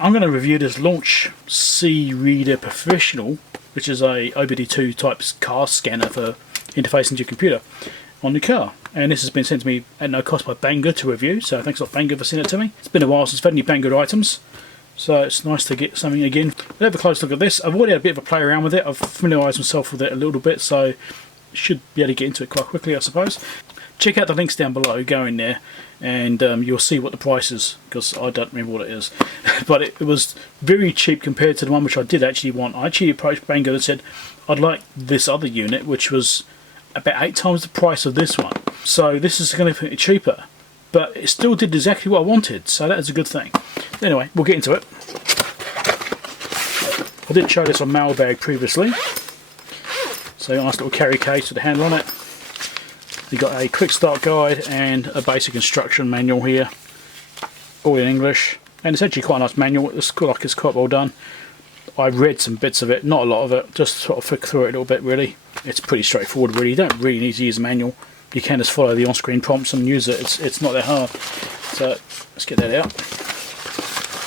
I'm going to review this Launch CRP123X Professional, which is a OBD2 type car scanner for interfacing to your computer on your car. And this has been sent to me at no cost by Banggood to review, so thanks a lot Banggood for sending it to me. It's been a while since I've had any Banggood items, so it's nice to get something again. We'll have a close look at this. I've already had a bit of a play around with it. I've familiarised myself with it a little bit, so should be able to get into it quite quickly, I suppose. Check out the links down below, go in there, and you'll see what the price is, because I don't remember what it is. But it was very cheap compared to the one which I did actually want. I actually approached Banggood and said I'd like this other unit, which was about 8 times the price of this one. So this is going to be cheaper, but it still did exactly what I wanted, so that is a good thing. Anyway, we'll get into it. I did show this on Mailbag previously. So a nice little carry case with a handle on it. You've got a quick start guide and a basic instruction manual here, all in English. And it's actually quite a nice manual. It's quite well done. I've read some bits of it, not a lot of it, just sort of flick through it a little bit really. It's pretty straightforward really. You don't really need to use a manual. You can just follow the on-screen prompts and use it. It's not that hard. So let's get that out.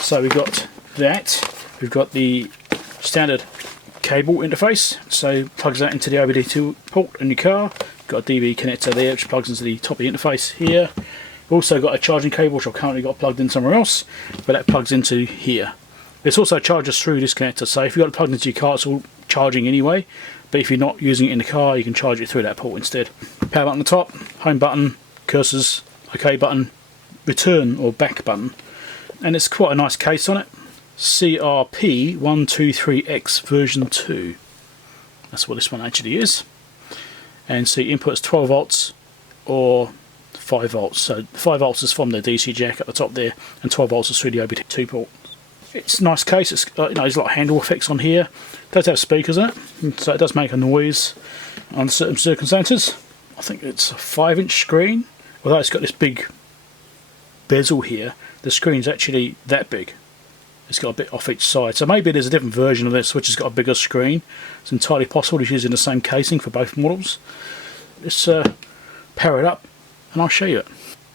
So we've got that. We've got the standard cable interface. So plugs that into the OBD2 port in your car. Got a DV connector there which plugs into the top of the interface here. We've also got a charging cable which I've currently got plugged in somewhere else, but that plugs into here. This also charges through this connector, so if you've got it plugged into your car it's all charging anyway, but if you're not using it in the car you can charge it through that port instead. Power button on the top, home button, cursors, OK button, return or back button, and it's quite a nice case on it. CRP123X version 2. That's what this one actually is. And see, input's 12 volts or 5 volts. So 5 volts is from the DC jack at the top there, and 12 volts is through the OBD2 port. It's a nice case. It's there's a lot of handle effects on here. It does have speakers in it, so it does make a noise under certain circumstances. I think it's a 5-inch screen. Although it's got this big bezel here, the screen's actually that big. It's got a bit off each side, so maybe there's a different version of this which has got a bigger screen. It's entirely possible to use in the same casing for both models. Let's power it up and I'll show you it.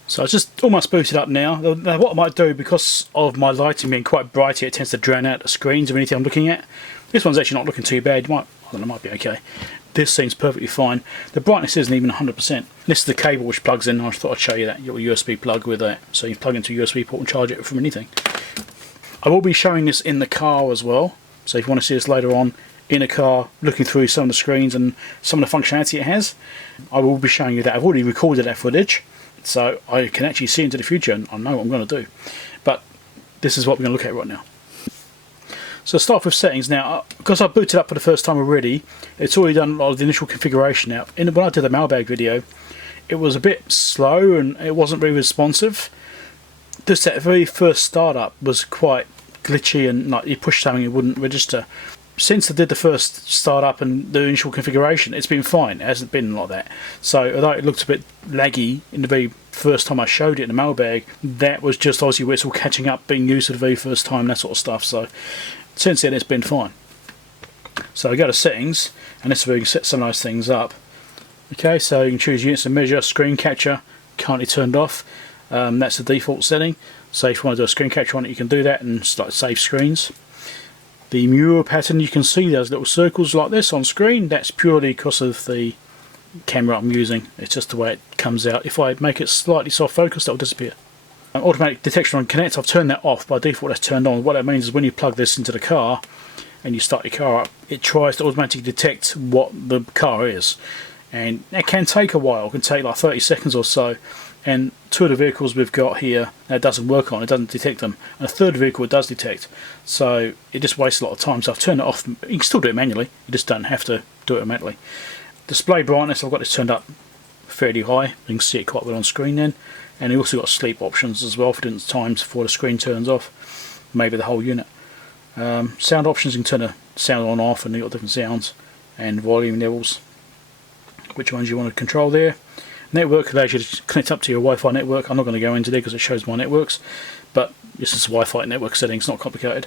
So it's just almost booted up now. Now what I might do, because of my lighting being quite bright here, it tends to drown out the screens of anything I'm looking at. This one's actually not looking too bad. I don't know, it might be okay. This seems perfectly fine. The brightness isn't even 100%. This is the cable which plugs in. I thought I'd show you that. Your USB plug with that, so you can plug into a USB port and charge it from anything. I will be showing this in the car as well, so if you want to see this later on in a car, looking through some of the screens and some of the functionality it has, I will be showing you that. I've already recorded that footage, so I can actually see into the future and I know what I'm going to do. But this is what we're going to look at right now. So start with settings now. Because I booted up for the first time already, it's already done a lot of the initial configuration now. When I did the Mailbag video, it was a bit slow and it wasn't very responsive. Just that very first startup was quite glitchy and like you push something it wouldn't register. Since I did the first startup and the initial configuration, it's been fine. It hasn't been like that. So although it looked a bit laggy in the very first time I showed it in the Mailbag, that was just obviously where it's all catching up, being used for the very first time, that sort of stuff. So since then it's been fine. So I go to settings, and this is where you can set some of those things up. Okay, so you can choose units of measure, screen capture, currently turned off. That's the default setting. So if you want to do a screen capture on it, you can do that and start save screens. The mural pattern, you can see those little circles like this on screen. That's purely because of the camera I'm using. It's just the way it comes out. If I make it slightly soft focus, that will disappear. Automatic detection on connect, I've turned that off. By default that's turned on. What that means is when you plug this into the car and you start your car up, it tries to automatically detect what the car is. And that can take a while. It can take like 30 seconds or so. And 2 of the vehicles we've got here that doesn't work on, it doesn't detect them. And a 3rd vehicle it does detect. So it just wastes a lot of time. So I've turned it off. You can still do it manually, you just don't have to do it manually. Display brightness, I've got this turned up fairly high. You can see it quite well on screen then. And you also got sleep options as well for different times before the screen turns off. Maybe the whole unit. Sound options, you can turn the sound on off and you've got different sounds. And volume levels. Which ones you want to control there. Network allows you to connect up to your Wi-Fi network. I'm not going to go into there because it shows my networks, but this is Wi-Fi network settings, not complicated.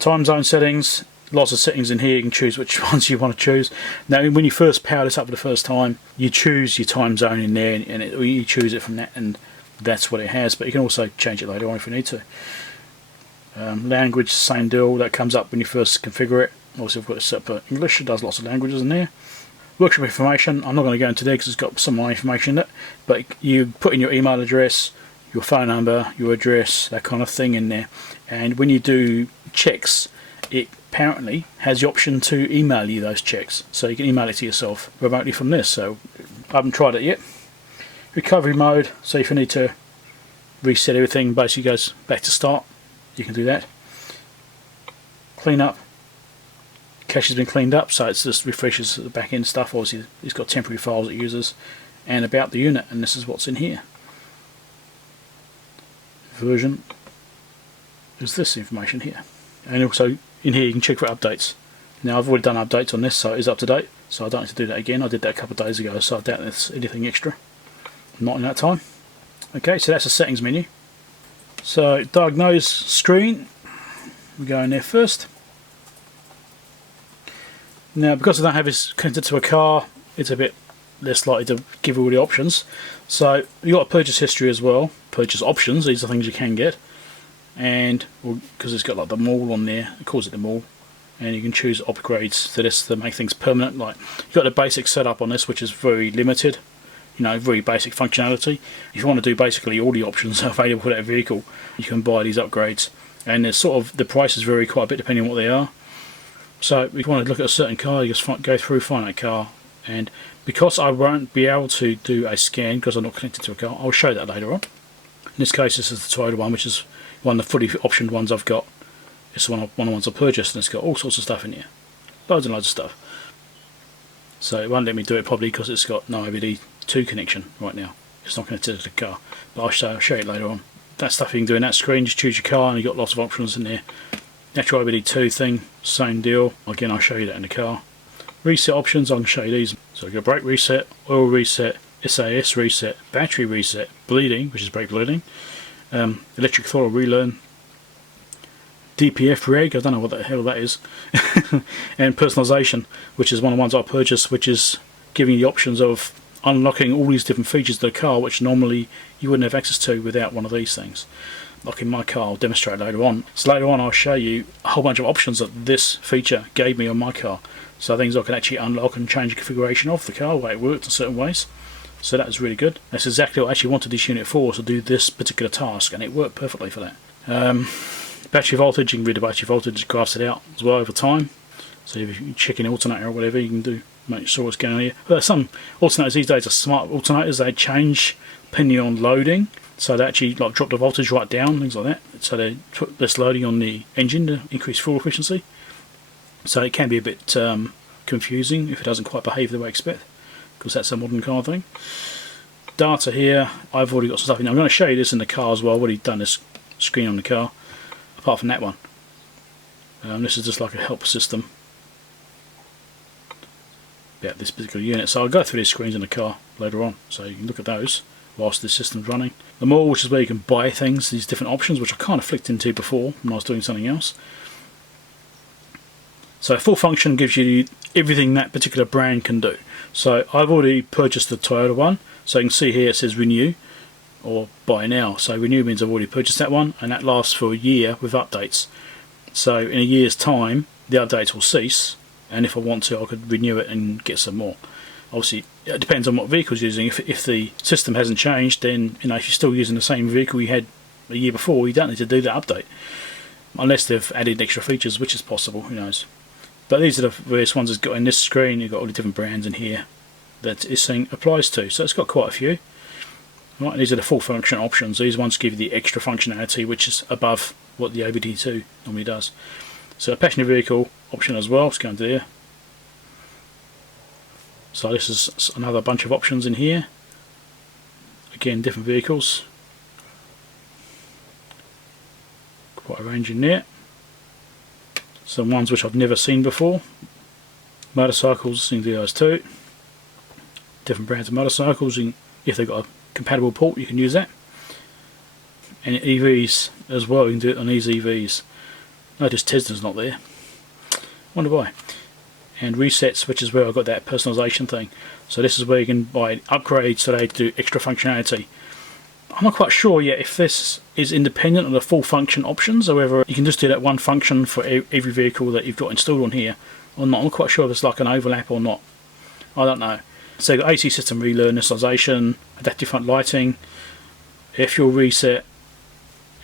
Time zone settings, lots of settings in here. You can choose which ones you want to choose. Now when you first power this up for the first time, you choose your time zone in there and you choose it from that, and that's what it has, but you can also change it later on if you need to. Language, same deal, that comes up when you first configure it. Obviously I've got it set for English, it does lots of languages in there. Workshop information, I'm not going to go into there because it's got some of my information in it, but you put in your email address, your phone number, your address, that kind of thing in there. And when you do checks, it apparently has the option to email you those checks, so you can email it to yourself remotely from this. So I haven't tried it yet. Recovery mode, so if you need to reset everything, basically goes back to start, you can do that. Clean up, cache has been cleaned up, so it just refreshes the back end stuff. Obviously it's got temporary files it uses, and about the unit, and this is what's in here. Version is this information here, and also in here you can check for updates. Now I've already done updates on this, so it is up to date, so I don't need to do that again. I did that a couple of days ago, so I doubt there's anything extra, not in that time. Okay, so that's the settings menu. So diagnose screen, we go in there first. Now because I don't have this connected to a car, it's a bit less likely to give all the options. So you've got a purchase history as well, purchase options, these are things you can get, and because it's got like the mall on there, it calls it the mall, and you can choose upgrades to this to make things permanent. Like you've got the basic setup on this, which is very limited, you know, very basic functionality. If you want to do basically all the options available for that vehicle, you can buy these upgrades, and there's sort of the prices vary quite a bit depending on what they are. So if you want to look at a certain car, you just go through, find that car, and because I won't be able to do a scan because I'm not connected to a car, I'll show that later on. In this case this is the Toyota one, which is one of the fully optioned ones I've got. It's one of the ones I purchased, and it's got all sorts of stuff in here, loads and loads of stuff. So it won't let me do it probably because it's got no OBD2 connection right now. It's not connected to the car, but I'll show it later on. That stuff you can do in that screen, just choose your car and you've got lots of options in there. Natural OBD2 thing, same deal. Again, I'll show you that in the car. Reset options, I can show you these. So you've got brake reset, oil reset, SAS reset, battery reset, bleeding, which is brake bleeding, electric throttle relearn, DPF reg, I don't know what the hell that is, and personalization, which is one of the ones I purchased, which is giving you the options of unlocking all these different features of the car which normally you wouldn't have access to without one of these things. Like in my car, I'll demonstrate later on. So later on I'll show you a whole bunch of options that this feature gave me on my car. So things I can actually unlock and change the configuration of the car, the way it works in certain ways. So that was really good. That's exactly what I actually wanted this unit for, to do this particular task, and it worked perfectly for that. Battery voltage, you can read the battery voltage, graphs it out as well over time. So if you're checking an alternator or whatever, you can do, make sure what's going on here. But some alternators these days are smart alternators, they change depending on loading. So they actually like drop the voltage right down, things like that. So they put less loading on the engine to increase fuel efficiency. So it can be a bit confusing if it doesn't quite behave the way I expect, because that's a modern car thing. Data here, I've already got some stuff in there. I'm going to show you this in the car as well. I've already done this screen on the car, apart from that one. This is just like a help system about this particular unit. So I'll go through these screens in the car later on, so you can look at those whilst this system's running. The mall, which is where you can buy things, these different options, which I kind of flicked into before when I was doing something else. So full function gives you everything that particular brand can do. So I've already purchased the Toyota one, so you can see here it says renew or buy now. So renew means I've already purchased that one, and that lasts for a year with updates. So in a year's time the updates will cease, and if I want to I could renew it and get some more. Obviously it depends on what vehicle you're using. If the system hasn't changed, then if you're still using the same vehicle you had a year before, you don't need to do that update. Unless they've added extra features, which is possible, who knows. But these are the various ones it's got in this screen. You've got all the different brands in here that it's saying applies to. So it's got quite a few. Right, these are the full function options. These ones give you the extra functionality which is above what the OBD2 normally does. So a passenger vehicle option as well, let's go into there. So this is another bunch of options in here. Again, different vehicles. Quite a range in there. Some ones which I've never seen before. Motorcycles, you can do those too. Different brands of motorcycles, if they've got a compatible port you can use that. And EVs as well, you can do it on these EVs. Notice Tesla's not there. Wonder why. And resets, which is where I've got that personalisation thing. So this is where you can buy upgrades so they do extra functionality. I'm not quite sure yet if this is independent of the full function options, or whether you can just do that one function for every vehicle that you've got installed on here or not. I'm not quite sure if it's like an overlap or not. I don't know. So you've got AC system relearn, initialization, adaptive front lighting, air fuel reset,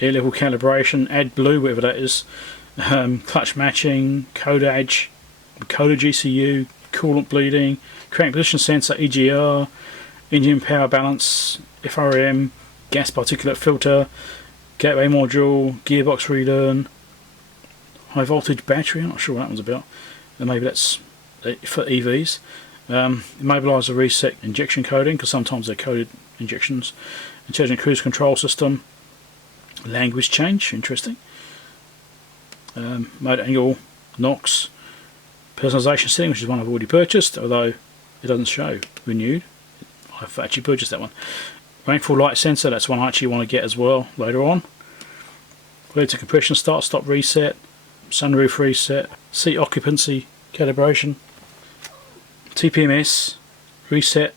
air level calibration, add blue, whatever that is, clutch matching, code edge, encoder GCU, coolant bleeding, crank position sensor, EGR, engine power balance, FRM, gas particulate filter, gateway module, gearbox relearn, high voltage battery. I'm not sure what that one's about. And maybe that's for EVs. Immobilizer reset injection coding, because sometimes they're coded injections. Intelligent cruise control system. Language change, interesting. Motor angle, NOx. Personalization setting, which is one I've already purchased, although it doesn't show renewed. I've actually purchased that one. Rainfall light sensor, that's one I actually want to get as well later on. Relative compression start stop reset, sunroof reset, seat occupancy calibration, TPMS reset,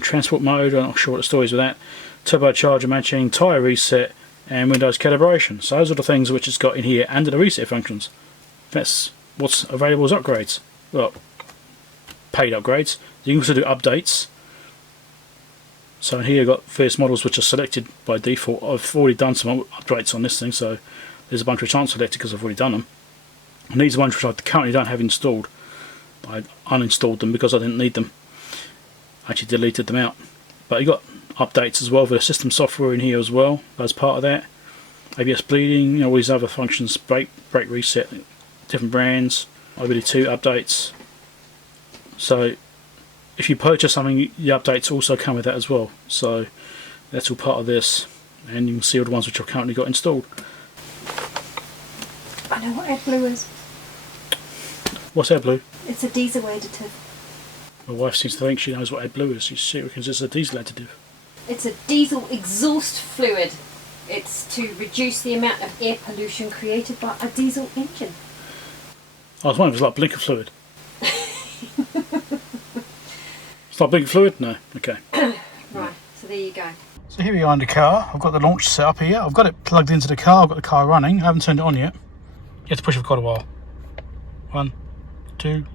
transport mode, I'm not sure what the story is with that, turbocharger matching, tyre reset, and Windows calibration. So those are the things which it's got in here under the reset functions. That's what's available as upgrades. Well, paid upgrades. You can also do updates. So here you've got various models which are selected by default. I've already done some updates on this thing, so there's a bunch which aren't selected because I've already done them. And these are ones which I currently don't have installed. I uninstalled them because I didn't need them. I actually deleted them out. But you've got updates as well for the system software in here as well as part of that. ABS bleeding, all these other functions, brake reset, different brands, OBD2 updates. So if you purchase something, the updates also come with that as well. So that's all part of this, and you can see all the ones which I've currently got installed. I know what AdBlue is. What's AdBlue? It's a diesel additive. My wife seems to think she knows what AdBlue is. She reckons it's a diesel additive. It's a diesel exhaust fluid. It's to reduce the amount of air pollution created by a diesel engine. I was wondering if it was like blinker fluid. It's not blinker fluid? No. Okay. Right, so there you go. So here we are in the car. I've got the launch set up here. I've got it plugged into the car. I've got the car running. I haven't turned it on yet. You have to push it for quite a while. 1, 2,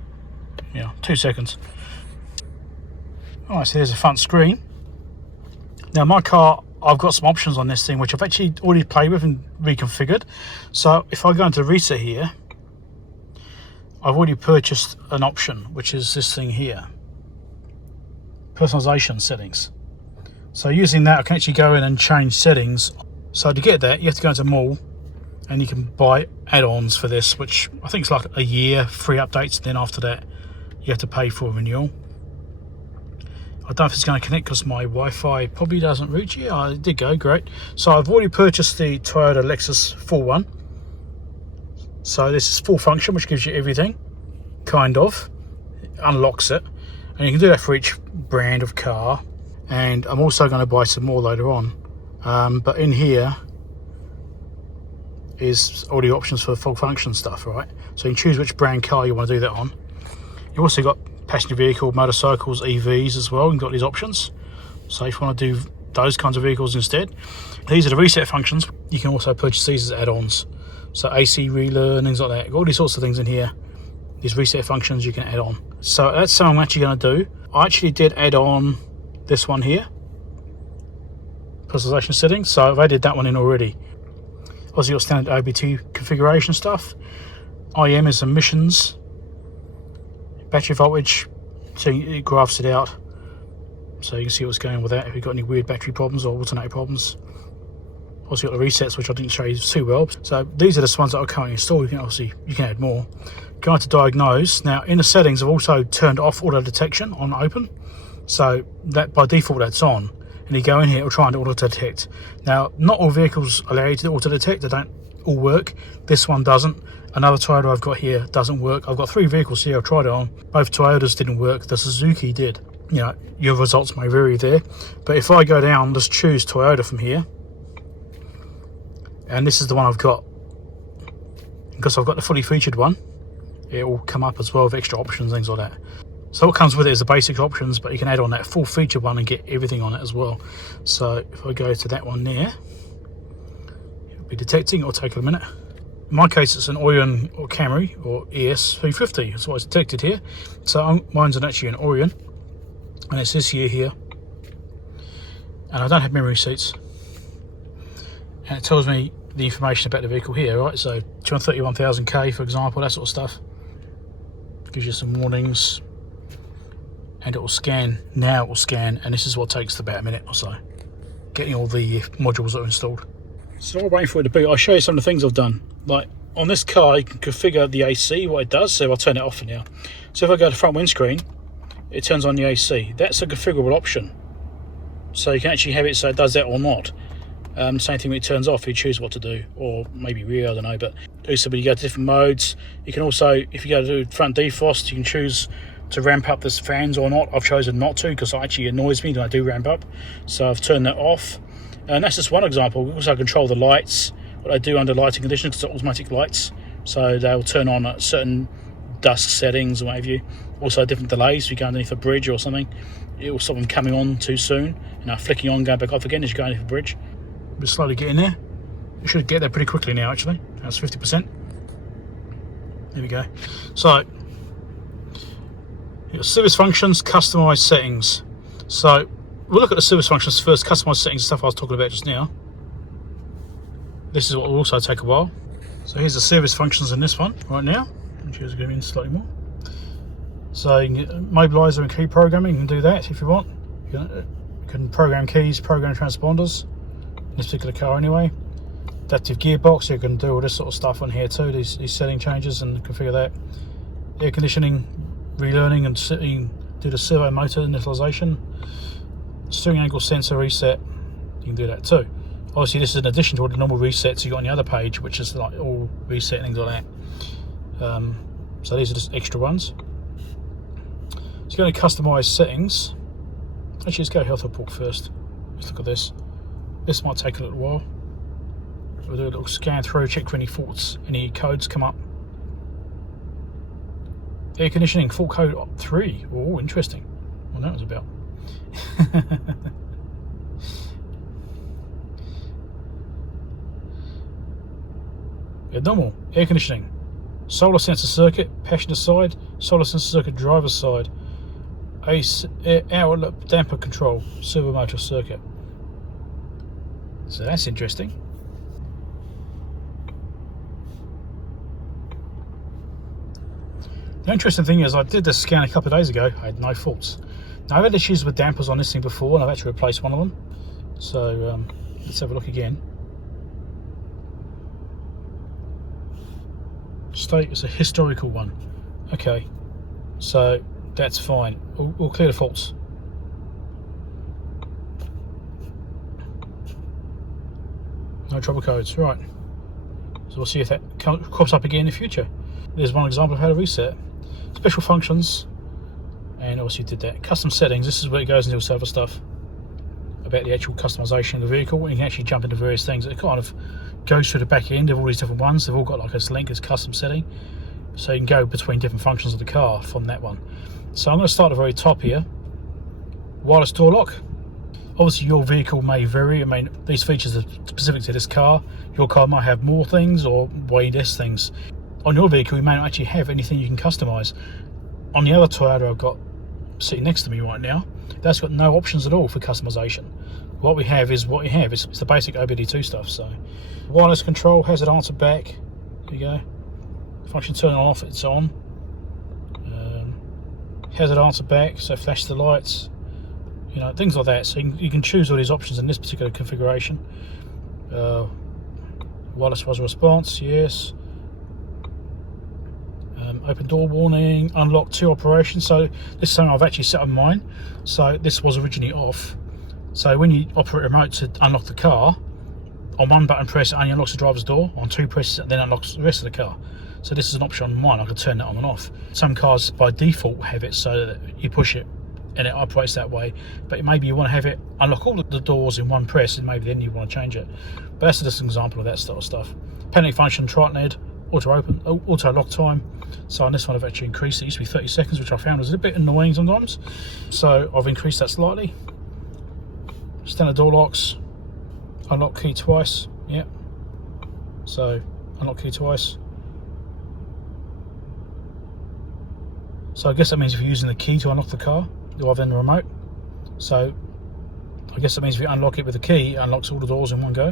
2 seconds. Alright, so there's the front screen. Now my car, I've got some options on this thing which I've actually already played with and reconfigured. So if I go into reset here, I've already purchased an option, which is this thing here. Personalization settings. So using that, I can actually go in and change settings. So to get that, you have to go into Mall, and you can buy add-ons for this, which I think is like a year, free updates, and then after that, you have to pay for renewal. I don't know if it's going to connect because my Wi-Fi probably doesn't reach. Yeah, it did go, great. So I've already purchased the Toyota Lexus full one. So this is full function, which gives you everything, kind of. It unlocks it. And you can do that for each brand of car. And I'm also going to buy some more later on. But in here is all the options for full function stuff, right? So you can choose which brand car you want to do that on. You've also got passenger vehicle, motorcycles, EVs as well. You've got these options. So if you want to do those kinds of vehicles instead. These are the reset functions. You can also purchase these as add-ons. So AC relearn, things like that. All these sorts of things in here. These reset functions you can add on. So that's something I'm actually going to do. I actually did add on this one here. Personalization settings. So I've added that one in already. Obviously your standard OBD2 configuration stuff. IM is emissions. Battery voltage. So it graphs it out. So you can see what's going on with that. If you've got any weird battery problems or alternator problems. Also got the resets, which I didn't show you too well. So these are the ones that are currently installed. You can obviously add more. Go to diagnose. Now in the settings, I've also turned off auto detection on open. So that by default that's on. And you go in here, it'll try and auto detect. Now not all vehicles allow you to auto detect. They don't all work. This one doesn't. Another Toyota I've got here doesn't work. I've got 3 vehicles here. I've tried it on. Both Toyotas didn't work. The Suzuki did. You know, your results may vary there. But if I go down, just choose Toyota from here. And this is the one I've got. Because I've got the fully featured one, it will come up as well with extra options, things like that. So what comes with it is the basic options, but you can add on that full feature one and get everything on it as well. So if I go to that one there, it'll be detecting. It'll take a minute. In my case, it's an Orion or Camry or ES350. That's what it's detected here. So mine's actually an Orion, and it's this year here. And I don't have memory seats. And it tells me the information about the vehicle here, right? So 231,000 K, for example, that sort of stuff. Gives you some warnings. And it will scan. Now it will scan, and this is what takes about a minute or so, getting all the modules that are installed. So while waiting for it to boot, I'll show you some of the things I've done. Like on this car, you can configure the AC, what it does. So I'll turn it off for now. So if I go to front windscreen, it turns on the AC. That's a configurable option. So you can actually have it so it does that or not. Same thing when it turns off, you choose what to do, or maybe rear, I don't know, but do so. But you go to different modes. You can also, if you go to front defrost, you can choose to ramp up the fans or not. I've chosen not to because it actually annoys me when I do ramp up, so I've turned that off. And that's just one example. Also, I control the lights, what I do under lighting conditions, because they're automatic lights, so they'll turn on at certain dusk settings or what have you. Also different delays. If you go underneath a bridge or something, it will stop them coming on too soon, flicking on, going back off again as you go underneath a bridge. We'll slowly get in there. You should get there pretty quickly now, actually. That's 50%. There we go. So your service functions, customized settings. So we'll look at the service functions first, customized settings, stuff I was talking about just now. This is what will also take a while. So here's the service functions in this one right now. I'm just going in slightly more. So you can get mobilizer and key programming. You can do that if you want. You can program keys, program transponders. In this particular car anyway. Adaptive gearbox, you can do all this sort of stuff on here too, these setting changes, and configure that. Air conditioning, relearning and sitting, do the servo motor initialization. Steering angle sensor reset, you can do that too. Obviously this is in addition to all the normal resets you got on the other page, which is like all reset and things like that. So these are just extra ones. So going to customize settings. Actually, let's go health report first. Let's look at this. This might take a little while. We'll do a little scan through, check for any faults, any codes come up. Air conditioning, fault code 3. Oh, interesting. What that was about. Yeah, normal. Air conditioning. Solar sensor circuit, passenger side. Solar sensor circuit, driver's side. Air outlet damper control, servo motor circuit. So that's interesting. The interesting thing is I did this scan a couple of days ago, I had no faults. Now I've had issues with dampers on this thing before, and I've actually replaced one of them. So let's have a look again. State is a historical one. Okay, so that's fine. We'll clear the faults. No trouble codes, right. So we'll see if that crops up again in the future. There's one example of how to reset. Special functions, and obviously did that. Custom settings, this is where it goes into some other stuff about the actual customization of the vehicle. You can actually jump into various things. It kind of goes through the back end of all these different ones. They've all got like a link as custom setting. So you can go between different functions of the car from that one. So I'm going to start at the very top here. Wireless door lock. Obviously your vehicle may vary. I mean, these features are specific to this car. Your car might have more things or way less things. On your vehicle you may not actually have anything you can customize. On the other Toyota I've got sitting next to me right now, that's got no options at all for customization. What we have is what you have. It's the basic OBD2 stuff. So wireless control, hazard answer back, there you go. Function turn on off, it's on. Hazard answer back, so flash the lights, things like that. So you can choose all these options in this particular configuration. Wireless buzzer response, yes. Open door warning, unlock 2 operations. So this is something I've actually set on mine. So this was originally off. So when you operate a remote to unlock the car, on one button press it only unlocks the driver's door, on 2 presses it then unlocks the rest of the car. So this is an option on mine. I can turn that on and off. Some cars by default have it so that you push it and it operates that way, but maybe you want to have it unlock all the doors in one press, and maybe then you want to change it. But that's just an example of that sort of stuff. Panic function, Triton head, auto open, auto lock time. So on this one I've actually increased it. It used to be 30 seconds, which I found was a bit annoying sometimes. So I've increased that slightly. Standard door locks, unlock key twice, yep. So unlock key twice. So I guess that means if you're using the key to unlock the car rather than the remote. So I guess that means if you unlock it with the key, it unlocks all the doors in one go.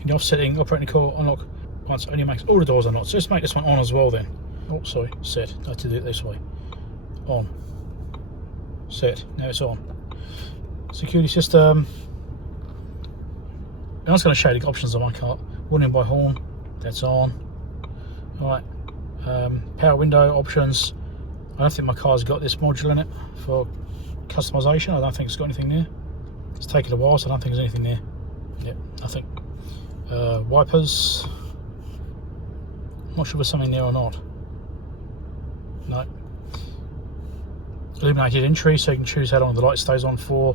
In the offsetting, operating the car unlock once only makes all the doors unlocked. So let's make this one on as well then. Oh, sorry, set. I had to do it this way. On. Set. Now it's on. Security system. I'm just going to show you the options on my car. Warning by horn. That's on. Alright. Power window options. I don't think my car's got this module in it for customization. I don't think it's got anything there. It's taken a while, so I don't think there's anything there. Yep, nothing. Wipers. I'm not sure if there's something there or not. No. Illuminated entry, so you can choose how long the light stays on for.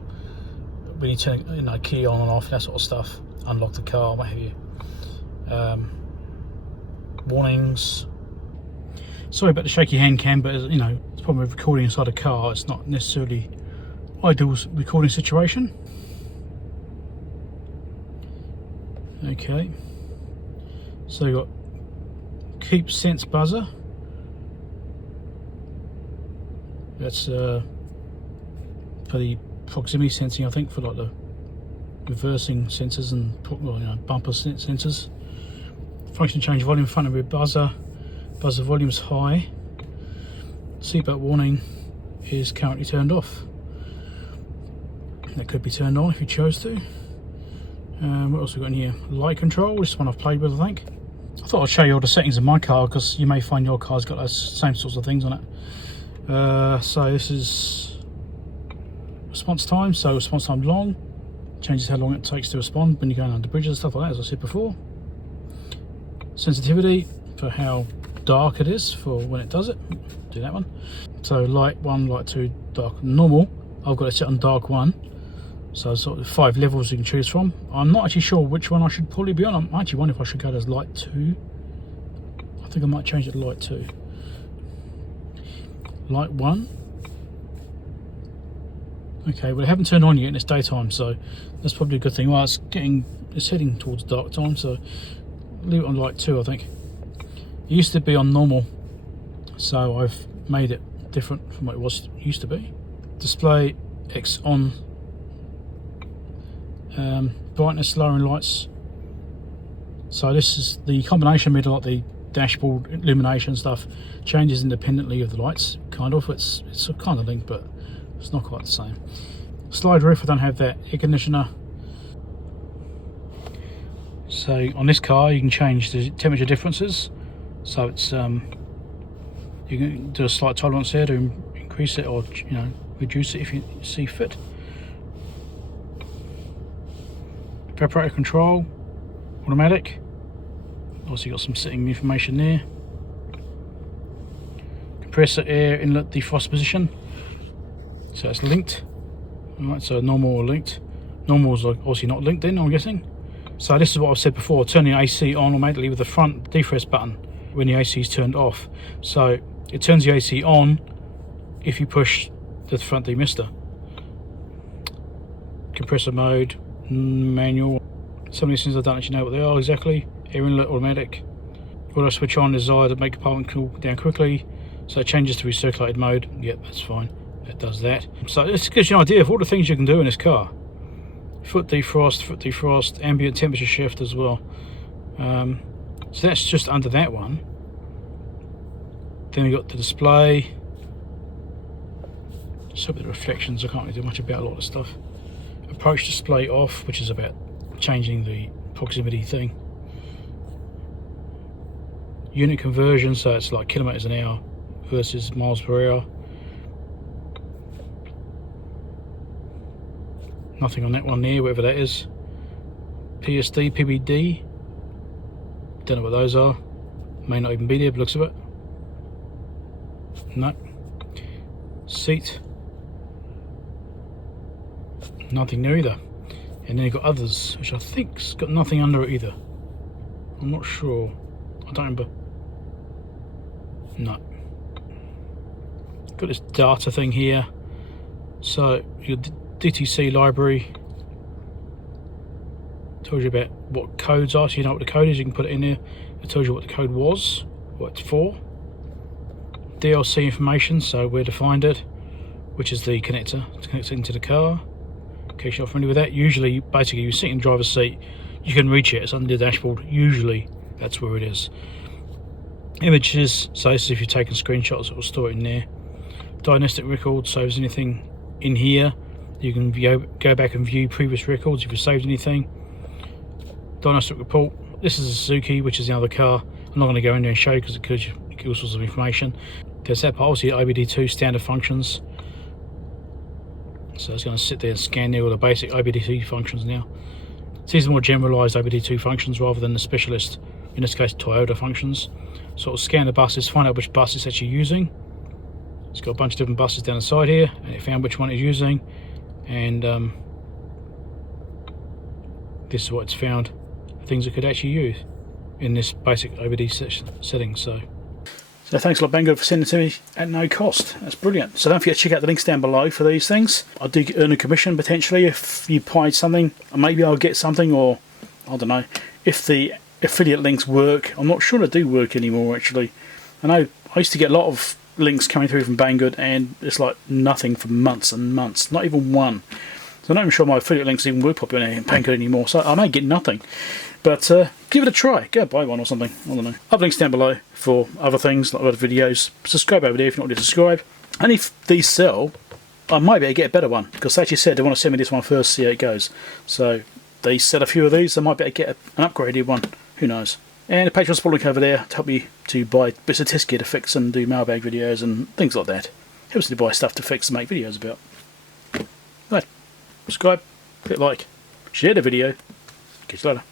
When you turn, you know, key on and off, that sort of stuff. Unlock the car, what have you. Warnings. Sorry about the shaky hand cam, but you know, it's probably recording inside a car. It's not necessarily ideal recording situation. Okay. So you got keep sense buzzer. That's for the proximity sensing, I think, for like the reversing sensors and bumper sensors. Function change volume front and rear buzzer. Buzzer volume's high. Seatbelt warning is currently turned off. That could be turned on if you chose to. What else have we got in here? Light control, this is one I've played with, I think. I thought I'd show you all the settings of my car because you may find your car's got those same sorts of things on it. So this is response time. So response time long changes how long it takes to respond when you're going under bridges and stuff like that, as I said before. Sensitivity for how dark it is for when it does it. Do that one. So light 1, light 2, dark, normal. I've got it set on dark 1. So sort of 5 levels you can choose from. I'm not actually sure which one I should probably be on. I actually wonder if I should go to light 2. I think I might change it to light 2. Light 1. Okay, well, I haven't turned on yet and it's daytime, so that's probably a good thing. Well, it's heading towards dark time, so leave it on light 2, I think. It used to be on normal, so I've made it different from what it used to be. Display X on. Brightness, lowering lights. So this is the combination middle, like the dashboard illumination stuff, changes independently of the lights, kind of. It's kind of linked, but it's not quite the same. Slide roof, I don't have that. Air conditioner. So on this car you can change the temperature differences, so it's you can do a slight tolerance there to increase it or reduce it if you see fit. Evaporator control, automatic. Also got some setting information there. Compressor air inlet defrost position, so it's linked. Alright, so normal or linked. Normal is obviously not linked in, I'm guessing. So this is what I've said before, turning the AC on automatically with the front defrost button when the AC is turned off. So it turns the AC on if you push the front demister. Compressor mode, manual. Some of these things I don't actually know what they are exactly. Air inlet automatic. Auto switch on is desired to make compartment cool down quickly, so it changes to recirculated mode. Yep, that's fine. It does that. So this gives you an idea of all the things you can do in this car. Foot defrost, ambient temperature shift as well. So that's just under that one. Then we got the display. Just a bit of reflections. I can't really do much about a lot of stuff. Approach display off, which is about changing the proximity thing. Unit conversion, so it's like kilometers an hour versus miles per hour. Nothing on that one there, whatever that is. PSD, PBD. Don't know what those are. May not even be there, but looks of it. No. Seat. Nothing there either. And then you've got others, which I think's got nothing under it either. I'm not sure. I don't remember. No. got this data thing here. So your DTC library tells you about what codes are, so you know what the code is, you can put it in there. It tells you what the code was, what it's for. DLC information, so where to find it, which is the connector to connect it into the car. In case you're not familiar with that, usually, basically, you sit in the driver's seat, you can reach it, it's under the dashboard, usually that's where it is. Images, so this is if you're taking screenshots, it will store it in there. Diagnostic records, so if there's anything in here, you can go back and view previous records if you've saved anything. Diagnostic report, this is a Suzuki, which is the other car. I'm not going to go in there and show you because it gives you all sorts of information. There's that part, obviously OBD2 standard functions. So it's going to sit there and scan there all the basic OBD2 functions now. So these are more generalised OBD2 functions rather than the specialist, in this case Toyota functions. Sort of scan the buses, find out which bus it's actually using. It's got a bunch of different buses down the side here, and it found which one it's using. And this is what it's found, things it could actually use in this basic OBD setting. So thanks a lot, Banggood, for sending it to me at no cost. That's brilliant. So don't forget to check out the links down below for these things. I do earn a commission potentially if you buy something. Maybe I'll get something, or I don't know. If the affiliate links work, I'm not sure they do work anymore actually. I know I used to get a lot of links coming through from Banggood, and it's like nothing for months and months, not even one. So I'm not even sure my affiliate links even work properly in Banggood anymore, so I may get nothing. But give it a try, go buy one or something, I don't know. I've links down below for other things, like other videos. Subscribe over there if you're not already subscribed. And if these sell, I might be able to get a better one, because they actually said they want to send me this one first, see how it goes. So they sell a few of these, I might be able to get an upgraded one, who knows. And a Patreon support link over there to help me to buy bits of test gear to fix and do mailbag videos and things like that. Helps me to buy stuff to fix and make videos about. Right, subscribe, hit like, share the video. Catch you later.